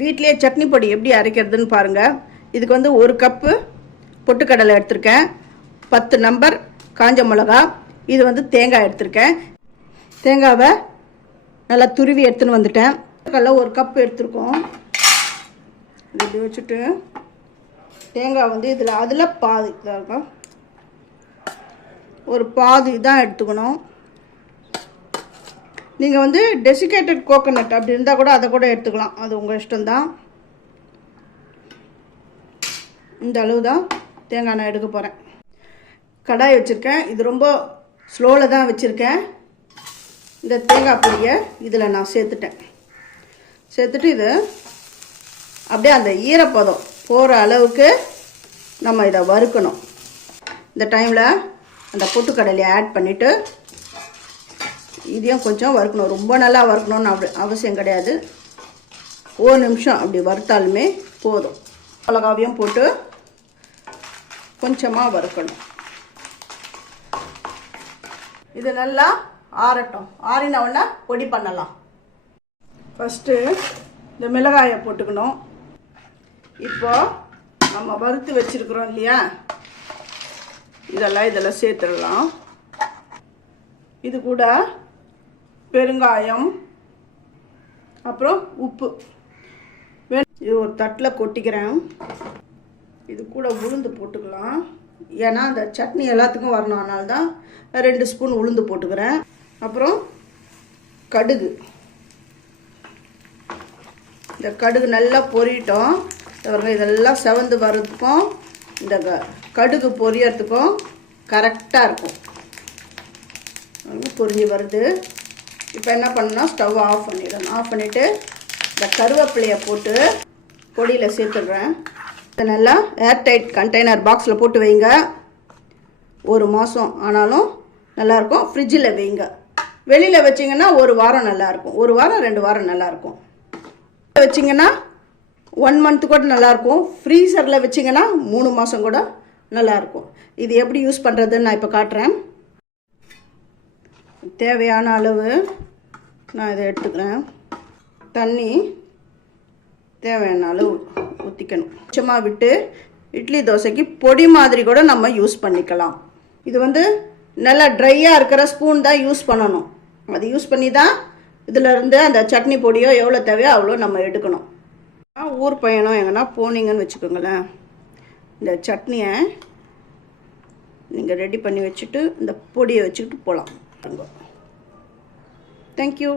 வீட்டிலே சட்னி பொடி எப்படி அரைக்கிறதுன்னு பாருங்கள். இதுக்கு வந்து 1 கப்பு பொட்டுக்கடலை எடுத்திருக்கேன், 10 நம்பர் காஞ்ச மிளகா, இது வந்து தேங்காய் எடுத்திருக்கேன். தேங்காவை நல்லா துருவி எடுத்துன்னு வந்துட்டேன். கடலை 1 கப் எடுத்துருக்கோம். இப்படி வச்சுட்டு தேங்காய் வந்து அதில் பாதி இதாக இருக்கும், ஒரு பாதி தான் எடுத்துக்கணும். நீங்கள் வந்து டெசிகேட்டட் கோகோனட் அப்படி இருந்தால் கூட அதை கூட எடுத்துக்கலாம், அது உங்கள் இஷ்டம்தான். இந்த அளவு தான் தேங்காய் நான் எடுக்க போகிறேன். கடாய் வச்சுருக்கேன், இது ரொம்ப ஸ்லோவில் தான் வச்சுருக்கேன். இந்த தேங்காய் பொடியை இதில் நான் சேர்த்துட்டு இது அப்படியே அந்த ஈரப்பதம் போகிற அளவுக்கு நம்ம இதை வறுக்கணும். இந்த டைமில் அந்த பொட்டுக்கடலையை ஆட் பண்ணிவிட்டு இதையும் கொஞ்சம் வறுக்கணும். ரொம்ப நல்லா வறுக்கணும்னு அவசியம் கிடையாது, 1 நிமிஷம் அப்படி வறுத்தாலுமே போதும். மிளகாவையும் போட்டு கொஞ்சமாக வறுக்கணும். இது நல்லா ஆறட்டும். ஆறின உடனே பொடி பண்ணலாம். ஃபஸ்ட்டு இந்த மிளகாயை போட்டுக்கணும். இப்போ நம்ம வறுத்து வச்சுருக்குறோம் இல்லையா, இதெல்லாம் சேர்த்துடலாம். இது கூட பெருங்காயம், அப்புறம் உப்பு. இது ஒரு தட்டில் கொட்டிக்கிறேன். இது கூட உளுந்து போட்டுக்கலாம், ஏன்னா அந்த சட்னி எல்லாத்துக்கும் வரணும், அதனால தான் 2 ஸ்பூன் உளுந்து போட்டுக்கிறேன். அப்புறம் கடுகு. இந்த கடுகு நல்லா பொரியட்டும். இதெல்லாம் செவந்து வர்றதுக்கும் இந்த கடுகு பொரியறதுக்கும் கரெக்டாக இருக்கும். பொரிஞ்சு வருது. இப்போ என்ன பண்ணணும், ஸ்டவ் ஆஃப் பண்ணிடணும். ஆஃப் பண்ணிவிட்டு இந்த கருவேப்பிலையை போட்டு பொடியில் சேர்த்துடுறேன். இதை நல்லா ஏர்டைட் கண்டெய்னர் பாக்ஸில் போட்டு வைங்க. 1 மாதம் ஆனாலும் நல்லாயிருக்கும். ஃப்ரிட்ஜில் வைங்க. வெளியில் வச்சிங்கன்னா 1 வாரம் நல்லாயிருக்கும், 1 வாரம் 2 வாரம் நல்லாயிருக்கும். வச்சிங்கன்னா 1 மந்த் கூட நல்லாயிருக்கும். ஃப்ரீசரில் வச்சிங்கன்னா 3 மாதம் கூட நல்லாயிருக்கும். இது எப்படி யூஸ் பண்ணுறதுன்னு நான் இப்போ காட்டுறேன். தேவையான அளவு நான் இதை எடுத்துக்கிறேன். தண்ணி தேவையான அளவு ஊற்றிக்கணும். கொஞ்சமாக விட்டு இட்லி தோசைக்கு பொடி மாதிரி கூட நம்ம யூஸ் பண்ணிக்கலாம். இது வந்து நல்லா ட்ரையாக இருக்கிற ஸ்பூன் தான் யூஸ் பண்ணணும். அது யூஸ் பண்ணி தான் இதில் இருந்து அந்த சட்னி பொடியோ எவ்வளோ தேவையோ அவ்வளோ நம்ம எடுக்கணும். ஊர் பயணம் எங்கன்னா போனீங்கன்னு வச்சுக்கோங்களேன், இந்த சட்னியை நீங்கள் ரெடி பண்ணி வச்சுட்டு இந்த பொடியை வச்சுக்கிட்டு போகலாம். தேங்க்யூ.